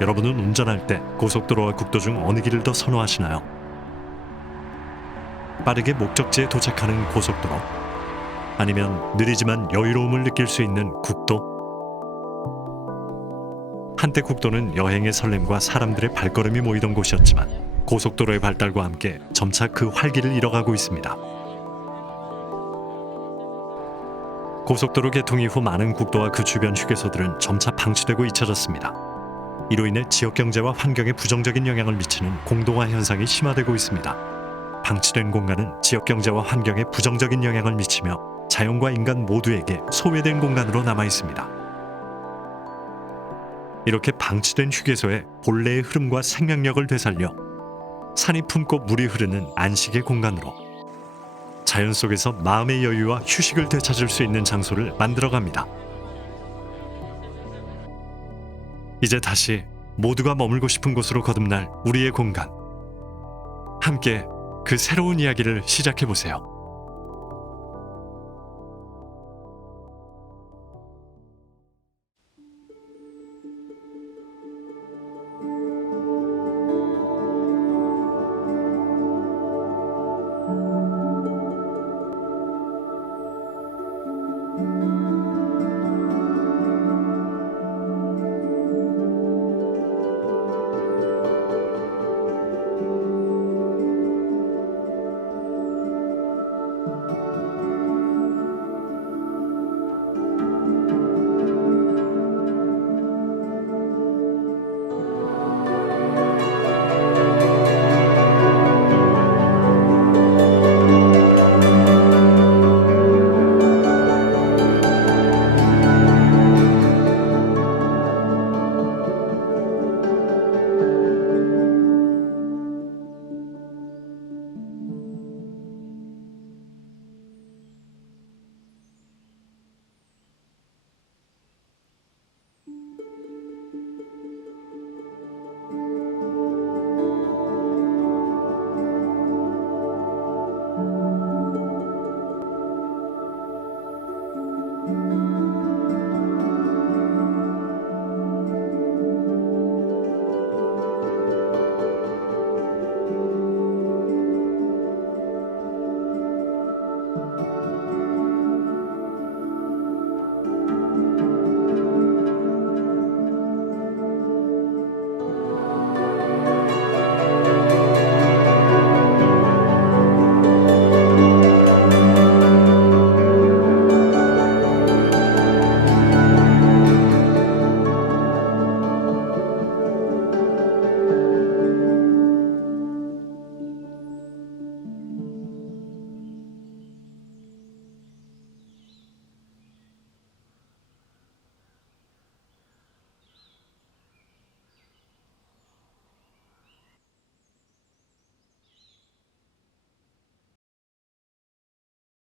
여러분은 운전할 때 고속도로와 국도 중 어느 길을 더 선호하시나요? 빠르게 목적지에 도착하는 고속도로, 아니면 느리지만 여유로움을 느낄 수 있는 국도? 한때 국도는 여행의 설렘과 사람들의 발걸음이 모이던 곳이었지만 고속도로의 발달과 함께 점차 그 활기를 잃어가고 있습니다. 고속도로 개통 이후 많은 국도와 그 주변 휴게소들은 점차 방치되고 잊혀졌습니다. 이로 인해 지역 경제와 환경에 부정적인 영향을 미치는 공동화 현상이 심화되고 있습니다. 방치된 공간은 지역 경제와 환경에 부정적인 영향을 미치며 자연과 인간 모두에게 소외된 공간으로 남아 있습니다. 이렇게 방치된 휴게소에 본래의 흐름과 생명력을 되살려 산이 품고 물이 흐르는 안식의 공간으로, 자연 속에서 마음의 여유와 휴식을 되찾을 수 있는 장소를 만들어갑니다. 이제 다시 모두가 머물고 싶은 곳으로 거듭날 우리의 공간, 함께 그 새로운 이야기를 시작해보세요.